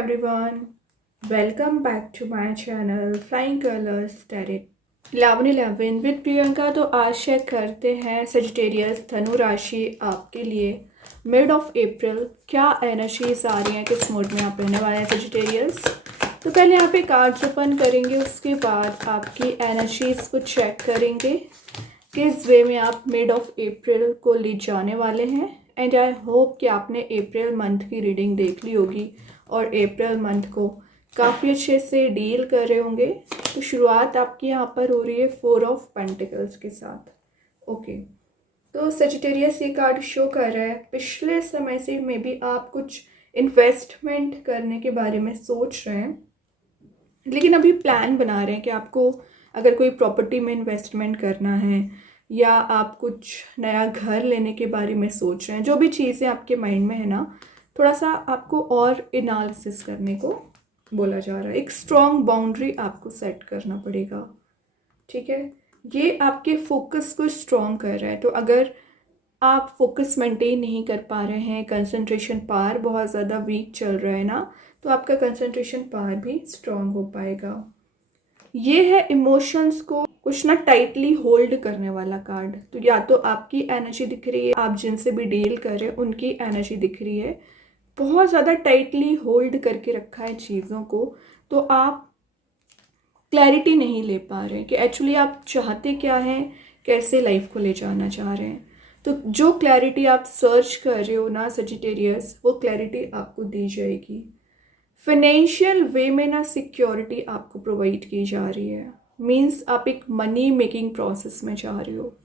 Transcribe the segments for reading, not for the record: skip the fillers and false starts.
everyone, welcome back to my channel Flying Colors Tarot 11/11 with Priyanka. तो आज check करते हैं सजिटेरियस धनु राशि आपके लिए मिड ऑफ अप्रैल क्या एनर्जीज आ रही हैं, किस मूड में आप रहने वाले हैं सजिटेरियस। तो पहले यहाँ पे कार्ड्स ओपन करेंगे, उसके बाद आपकी एनर्जीज को चेक करेंगे किस वे में आप मिड ऑफ अप्रैल को ले जाने वाले हैं। एंड आई होप कि आपने अप्रैल मंथ की रीडिंग देख ली होगी और अप्रैल मंथ को काफ़ी अच्छे से डील कर रहे होंगे। तो शुरुआत आपकी यहाँ पर हो रही है 4 ऑफ पेंटिकल्स के साथ। ओके, तो सजिटेरियस ये कार्ड शो कर रहा है पिछले समय से मे बी आप कुछ इन्वेस्टमेंट करने के बारे में सोच रहे हैं, लेकिन अभी प्लान बना रहे हैं कि आपको अगर कोई प्रॉपर्टी में इन्वेस्टमेंट करना है या आप कुछ नया घर लेने के बारे में सोच रहे हैं, जो भी चीज़ें आपके माइंड में है ना, थोड़ा सा आपको और एनालिसिस करने को बोला जा रहा है। एक स्ट्रॉन्ग बाउंड्री आपको सेट करना पड़ेगा, ठीक है। ये आपके फोकस को स्ट्रॉन्ग कर रहा है। तो अगर आप फोकस मेंटेन नहीं कर पा रहे हैं, कंसंट्रेशन पावर बहुत ज़्यादा वीक चल रहा है ना, तो आपका कंसंट्रेशन पावर भी स्ट्रॉन्ग हो पाएगा। ये है इमोशंस को कुछ ना टाइटली होल्ड करने वाला कार्ड। तो या तो आपकी एनर्जी दिख रही है, आप जिनसे भी डील कर रहे हैं उनकी एनर्जी दिख रही है, बहुत ज़्यादा टाइटली होल्ड करके रखा है चीज़ों को। तो आप क्लैरिटी नहीं ले पा रहे हैं कि एक्चुअली आप चाहते क्या हैं, कैसे लाइफ को ले जाना चाह रहे हैं। तो जो क्लैरिटी आप सर्च कर रहे हो ना सजिटेरियस, वो क्लैरिटी आपको दी जाएगी। फाइनेंशियल वे में ना सिक्योरिटी आपको प्रोवाइड की जा रही है। मीन्स आप एक मनी मेकिंग प्रोसेस में जा रहे हो।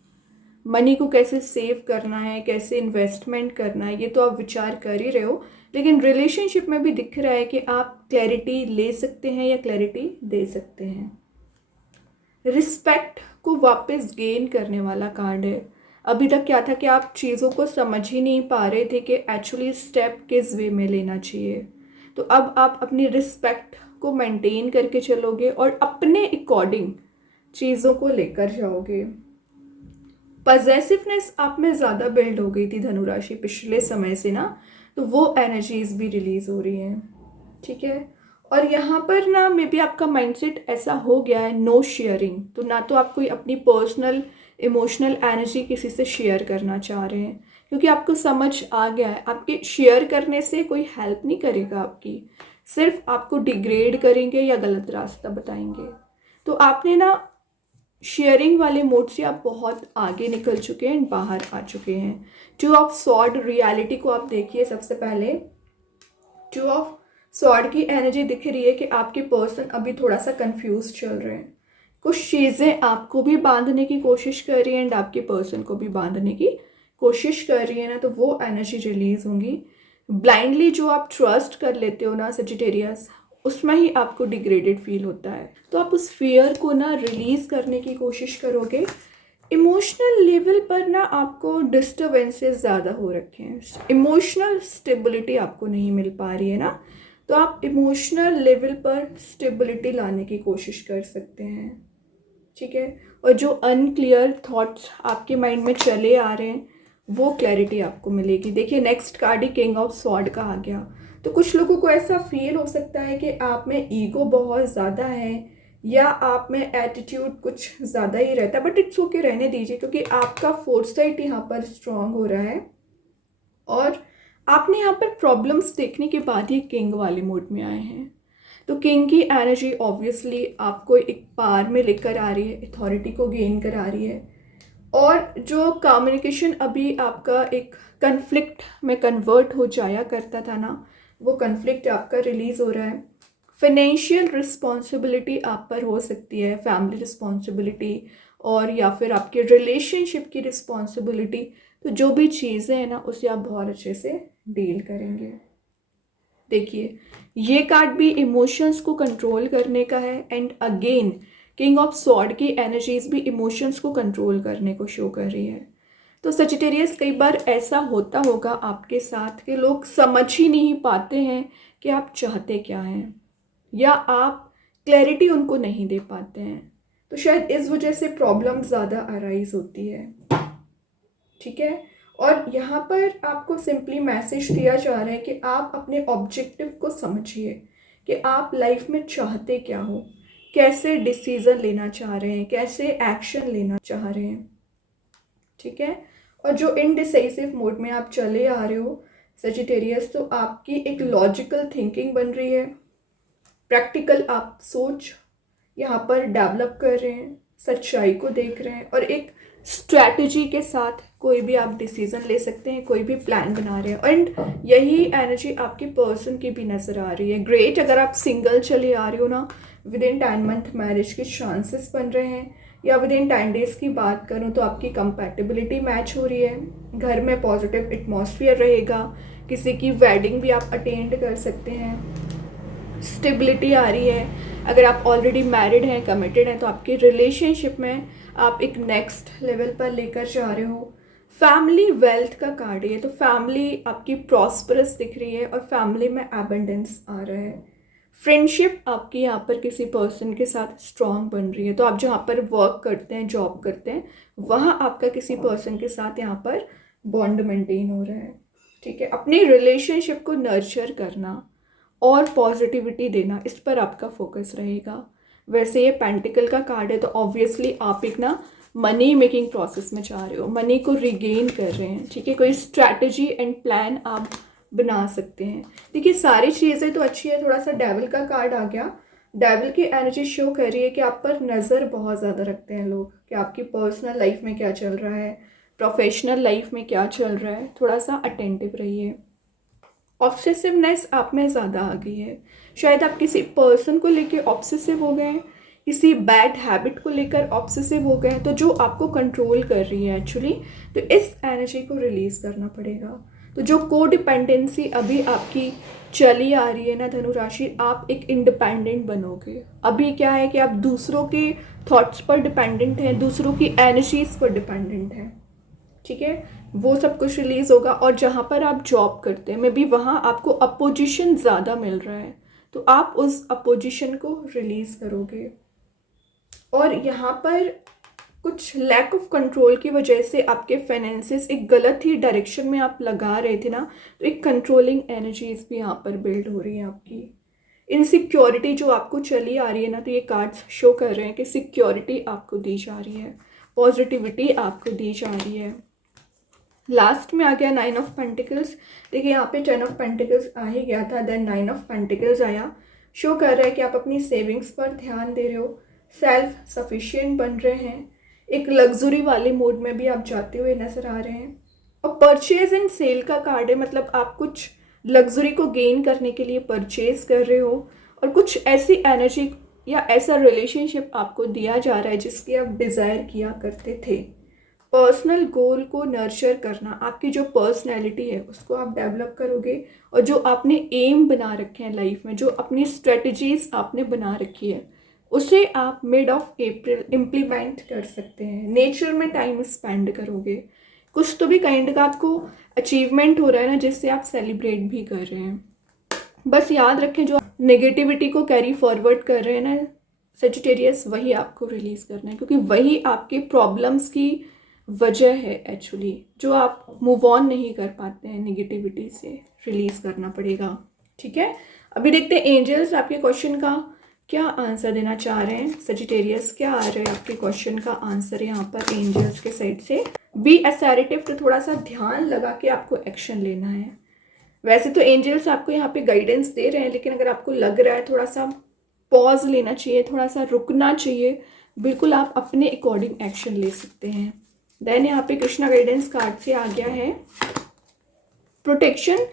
मनी को कैसे सेव करना है, कैसे इन्वेस्टमेंट करना है, ये तो आप विचार कर ही रहे हो, लेकिन रिलेशनशिप में भी दिख रहा है कि आप क्लैरिटी ले सकते हैं या क्लैरिटी दे सकते हैं। रिस्पेक्ट को वापस गेन करने वाला कार्ड है। अभी तक क्या था कि आप चीज़ों को समझ ही नहीं पा रहे थे कि एक्चुअली स्टेप किस वे में लेना चाहिए। तो अब आप अपनी रिस्पेक्ट को मेंटेन करके चलोगे और अपने अकॉर्डिंग चीज़ों को लेकर जाओगे। पॉजेसिवनेस आप में ज़्यादा बिल्ड हो गई थी धनुराशि पिछले समय से ना, तो वो एनर्जीज भी रिलीज हो रही हैं, ठीक है। और यहाँ पर ना मे बी आपका माइंडसेट ऐसा हो गया है नो शेयरिंग। तो ना तो आप कोई अपनी पर्सनल इमोशनल एनर्जी किसी से शेयर करना चाह रहे हैं, क्योंकि आपको समझ आ गया है आपके शेयर करने से कोई हेल्प नहीं करेगा आपकी, सिर्फ आपको डिग्रेड करेंगे या गलत रास्ता बताएंगे। तो आपने ना शेयरिंग वाले मोड से आप बहुत आगे निकल चुके हैं, बाहर आ चुके हैं। 2 ऑफ सॉर्ड रियलिटी को आप देखिए। सबसे पहले 2 ऑफ सॉर्ड की एनर्जी दिख रही है कि आपके पर्सन अभी थोड़ा सा कंफ्यूज चल रहे हैं। कुछ चीज़ें आपको भी बांधने की कोशिश कर रही हैं एंड आपके पर्सन को भी बांधने की कोशिश कर रही है ना, तो वो एनर्जी रिलीज होंगी। ब्लाइंडली जो आप ट्रस्ट कर लेते हो ना सजिटेरियस, उसमें ही आपको डिग्रेडेड फील होता है। तो आप उस फियर को ना रिलीज़ करने की कोशिश करोगे। इमोशनल लेवल पर ना आपको डिस्टर्बेंसेस ज़्यादा हो रखे हैं, इमोशनल स्टेबिलिटी आपको नहीं मिल पा रही है ना, तो आप इमोशनल लेवल पर स्टेबिलिटी लाने की कोशिश कर सकते हैं, ठीक है। और जो अनक्लियर थॉट्स आपके माइंड में चले आ रहे हैं वो क्लैरिटी आपको मिलेगी। देखिए next card he king of sword का आ गया। तो कुछ लोगों को ऐसा फील हो सकता है कि आप में ईगो बहुत ज़्यादा है या आप में एटीट्यूड कुछ ज़्यादा ही रहता है, बट इट्स ओके, रहने दीजिए, क्योंकि आपका फोर्साइट यहाँ पर स्ट्रांग हो रहा है और आपने यहाँ पर प्रॉब्लम्स देखने के बाद ही किंग वाले मोड में आए हैं। तो किंग की एनर्जी ऑब्वियसली आपको एक पावर में लेकर आ रही है, अथॉरिटी को गेन करा रही है, और जो कम्युनिकेशन अभी आपका एक कन्फ्लिक्ट में कन्वर्ट हो जाया करता था ना, वो कन्फ्लिक्ट आपका रिलीज हो रहा है। फाइनेंशियल रिस्पॉन्सिबिलिटी आप पर हो सकती है, फैमिली रिस्पॉन्सिबिलिटी और या फिर आपके रिलेशनशिप की रिस्पॉन्सिबिलिटी। तो जो भी चीज़ें हैं ना उसे आप बहुत अच्छे से डील करेंगे। देखिए ये कार्ड भी इमोशंस को कंट्रोल करने का है and again king of sword की एनर्जीज भी इमोशंस को कंट्रोल करने को शो कर रही है। तो सजिटेरियस कई बार ऐसा होता होगा आपके साथ कि लोग समझ ही नहीं पाते हैं कि आप चाहते क्या हैं या आप क्लैरिटी उनको नहीं दे पाते हैं, तो शायद इस वजह से प्रॉब्लम ज़्यादा अराइज होती है, ठीक है। और यहाँ पर आपको सिंपली मैसेज दिया जा रहा है कि आप अपने ऑब्जेक्टिव को समझिए कि आप लाइफ में चाहते क्या हो, कैसे डिसीज़न लेना चाह रहे हैं, कैसे एक्शन लेना चाह रहे हैं, ठीक है। और जो इनडिसाइसिव मोड में आप चले आ रहे हो सजिटेरियस, तो आपकी एक लॉजिकल थिंकिंग बन रही है, प्रैक्टिकल आप सोच यहाँ पर डेवलप कर रहे हैं, सच्चाई को देख रहे हैं और एक स्ट्रैटेजी के साथ कोई भी आप डिसीज़न ले सकते हैं, कोई भी प्लान बना रहे हैं। एंड यही एनर्जी आपकी पर्सन की भी नज़र आ रही है। ग्रेट, अगर आप सिंगल चले आ रहे हो ना, विद इन 10 मंथ मैरिज के चांसेस बन रहे हैं, या विद इन 10 डेज़ की बात करूँ तो आपकी कंपैटिबिलिटी मैच हो रही है, घर में पॉजिटिव एटमॉस्फेयर रहेगा, किसी की वेडिंग भी आप अटेंड कर सकते हैं, स्टेबिलिटी आ रही है। अगर आप ऑलरेडी मैरिड हैं, कमिटेड हैं, तो आपके रिलेशनशिप में आप एक नेक्स्ट लेवल पर लेकर जा रहे हो। फैमिली वेल्थ का कार्ड है, तो फैमिली आपकी प्रॉस्परस दिख रही है और फैमिली में एबंडेंस आ रहा है। फ्रेंडशिप आपकी यहाँ पर किसी पर्सन के साथ स्ट्रॉन्ग बन रही है, तो आप जहाँ पर वर्क करते हैं, जॉब करते हैं, वहाँ आपका किसी पर्सन के साथ यहाँ पर बॉन्ड मेंटेन हो रहा है, ठीक है। अपनी रिलेशनशिप को नर्चर करना और पॉजिटिविटी देना, इस पर आपका फोकस रहेगा। वैसे ये पेंटिकल का कार्ड है, तो ऑब्वियसली आप एक ना मनी मेकिंग प्रोसेस में जा रहे हो, मनी को रिगेन कर रहे हैं, ठीक है। कोई स्ट्रैटेजी एंड प्लान आप बना सकते हैं। देखिए सारी चीज़ें तो अच्छी है, थोड़ा सा डेविल का कार्ड आ गया। डेविल की एनर्जी शो कर रही है कि आप पर नज़र बहुत ज़्यादा रखते हैं लोग, कि आपकी पर्सनल लाइफ में क्या चल रहा है, प्रोफेशनल लाइफ में क्या चल रहा है, थोड़ा सा अटेंटिव रहिए। ऑब्सेसिवनेस आप में ज़्यादा आ गई है, शायद आप किसी पर्सन को लेकर ऑब्सेसिव हो गए हैं, किसी बैड हैबिट को लेकर ऑब्सेसिव हो गए हैं, तो जो आपको कंट्रोल कर रही है एक्चुअली, तो इस एनर्जी को रिलीज़ करना पड़ेगा। तो जो को डिपेंडेंसी अभी आपकी चली आ रही है ना धनु राशि, आप एक इंडिपेंडेंट बनोगे। अभी क्या है कि आप दूसरों के थॉट्स पर डिपेंडेंट हैं, दूसरों की एनर्जीज पर डिपेंडेंट हैं, ठीक है। वो सब कुछ रिलीज़ होगा। और जहाँ पर आप जॉब करते हैं, मे बी वहाँ आपको अपोजिशन ज़्यादा मिल रहा है, तो आप उस अपोजिशन को रिलीज़ करोगे। और यहाँ पर कुछ लैक ऑफ कंट्रोल की वजह से आपके फाइनेंसेस एक गलत ही डायरेक्शन में आप लगा रहे थे ना, तो एक कंट्रोलिंग एनर्जीज भी यहाँ पर बिल्ड हो रही है आपकी। इनसिक्योरिटी जो आपको चली आ रही है ना, तो ये कार्ड्स शो कर रहे हैं कि सिक्योरिटी आपको दी जा रही है, पॉजिटिविटी आपको दी जा रही है। लास्ट में आ गया 9 ऑफ पेंटिकल्स। देखिए यहाँ पे 10 ऑफ पेंटिकल्स आ ही गया था, देन 9 ऑफ पेंटिकल्स आया। शो कर रहा है कि आप अपनी सेविंग्स पर ध्यान दे रहे हो, सेल्फ सफिशिएंट बन रहे हैं, एक लग्जरी वाले मोड में भी आप जाते हुए नजर आ रहे हैं। और परचेज एंड सेल का कार्ड है, मतलब आप कुछ लग्जरी को गेन करने के लिए परचेज कर रहे हो, और कुछ ऐसी एनर्जी या ऐसा रिलेशनशिप आपको दिया जा रहा है जिसकी आप डिज़ायर किया करते थे। पर्सनल गोल को नर्चर करना, आपकी जो पर्सनैलिटी है उसको आप डेवलप करोगे, और जो आपने एम बना रखे हैं लाइफ में, जो अपनी स्ट्रेटजीज आपने बना रखी है, उसे आप मिड ऑफ अप्रैल इम्प्लीमेंट कर सकते हैं। नेचर में टाइम स्पेंड करोगे, कुछ तो भी काइंड का आपको अचीवमेंट हो रहा है ना, जिससे आप सेलिब्रेट भी कर रहे हैं। बस याद रखें, जो नेगेटिविटी को कैरी फॉरवर्ड कर रहे हैं ना सेजिटेरियस, वही आपको रिलीज़ करना है, क्योंकि वही आपके प्रॉब्लम्स की वजह है एक्चुअली, जो आप मूव ऑन नहीं कर पाते हैं, नेगेटिविटी से रिलीज़ करना पड़ेगा, ठीक है। अभी देखते हैं एंजल्स आपके क्वेश्चन का क्या आंसर देना चाह रहे हैं। सजिटेरियस क्या आ रहा है आपके क्वेश्चन का आंसर यहाँ पर एंजल्स के साइड से। बी असर्टिव, तो थोड़ा सा ध्यान लगा के आपको एक्शन लेना है। वैसे तो एंजल्स आपको यहाँ पे गाइडेंस दे रहे हैं, लेकिन अगर आपको लग रहा है थोड़ा सा पॉज लेना चाहिए, थोड़ा सा रुकना चाहिए, बिल्कुल आप अपने अकॉर्डिंग एक्शन ले सकते हैं। देन यहाँ पे कृष्णा गाइडेंस कार्ड से आ गया है प्रोटेक्शन,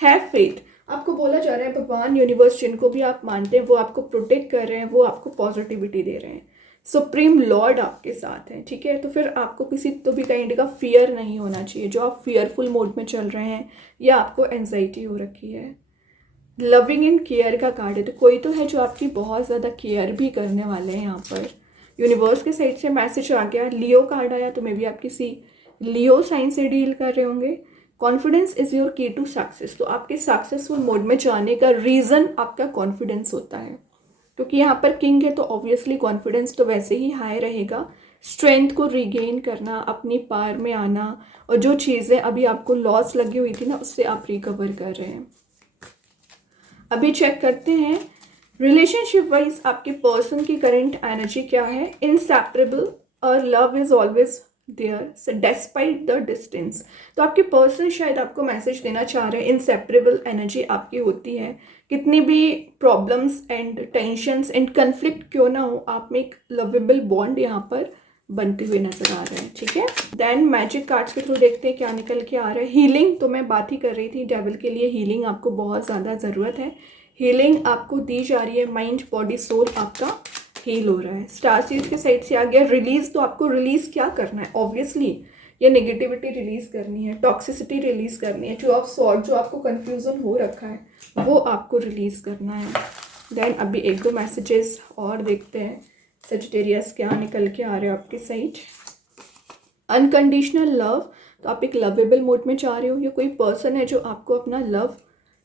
हैव फेथ। आपको बोला जा रहा है भगवान, यूनिवर्स, जिनको भी आप मानते हैं, वो आपको प्रोटेक्ट कर रहे हैं, वो आपको पॉजिटिविटी दे रहे हैं, सुप्रीम लॉर्ड आपके साथ है, ठीक है। तो फिर आपको किसी तो भी काइंड का फियर नहीं होना चाहिए। जो आप फियरफुल मोड में चल रहे हैं या आपको एंजाइटी हो रखी है। लविंग एंड केयर का कार्ड है, तो कोई तो है जो आपकी बहुत ज़्यादा केयर भी करने वाले हैं। यहाँ पर यूनिवर्स के साइड से मैसेज आ गया, लियो कार्ड आया, तो मे बी आप किसी लियो साइन से डील कर रहे होंगे। कॉन्फिडेंस इज़ योर की टू सक्सेस, तो आपके सक्सेसफुल मोड में जाने का रीज़न आपका कॉन्फिडेंस होता है, क्योंकि यहाँ पर किंग है, तो ऑब्वियसली कॉन्फिडेंस तो वैसे ही हाई रहेगा। स्ट्रेंथ को रिगेन करना, अपनी पार में आना, और जो चीज़ें अभी आपको लॉस लगी हुई थी ना उससे आप रिकवर कर रहे हैं। अभी चेक करते हैं रिलेशनशिप वाइज आपके पर्सन की करंट एनर्जी क्या है। इनसेपरेबल और love is always there despite the distance. तो आपके पर्सन शायद आपको मैसेज देना चाह रहे हैं, इनसेपरेबल एनर्जी आपकी होती है, कितनी भी problems and tensions and conflict क्यों ना हो, आप में एक लवेबल बॉन्ड यहाँ पर बनते हुए नजर आ रहा है। ठीक है, देन मैजिक कार्ड्स के थ्रू देखते हैं क्या निकल के आ रहा है। हीलिंग, तो मैं बात ही कर रही थी, डेविल के लिए हीलिंग आपको बहुत ज़्यादा ज़रूरत है। हीलिंग आपको दी जा रही है, माइंड बॉडी सोल आपका हील हो रहा है। स्टार सीरीज के साइड से आ गया रिलीज। तो आपको रिलीज क्या करना है, ऑब्वियसली ये नेगेटिविटी रिलीज करनी है, टॉक्सिसिटी रिलीज करनी है, टू ऑफ सॉर्ड जो आपको कंफ्यूजन हो रखा है वो आपको रिलीज करना है। देन अभी एक दो मैसेजेस और देखते हैं सजिटेरियस क्या निकल के आ रहे हो आपके साइड। अनकंडीशनल लव, तो आप एक लवेबल मोड में चाह रहे हो, या कोई पर्सन है जो आपको अपना लव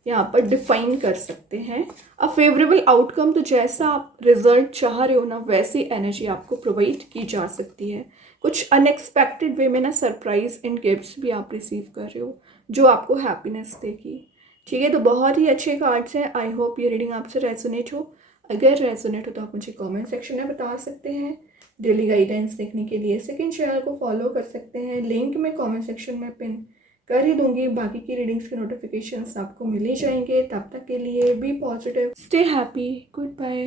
यहाँ पर डिफाइन कर सकते हैं। अ फेवरेबल आउटकम, तो जैसा आप रिजल्ट चाह रहे हो ना वैसी एनर्जी आपको प्रोवाइड की जा सकती है। कुछ अनएक्सपेक्टेड वे में ना सरप्राइज एंड गिफ्ट्स भी आप रिसीव कर रहे हो जो आपको हैप्पीनेस देगी। ठीक है, तो बहुत ही अच्छे कार्ड्स हैं। आई होप ये रीडिंग आपसे रेजोनेट हो। अगर रेजोनेट हो तो आप मुझे कमेंट सेक्शन में बता सकते हैं। डेली गाइडेंस देखने के लिए सेकंड चैनल को फॉलो कर सकते हैं, लिंक मैं कमेंट सेक्शन में पिन कर ही दूंगी। बाकी की रीडिंग्स के नोटिफिकेशंस आपको मिल ही जाएंगे। तब तक के लिए be positive, stay happy, good bye.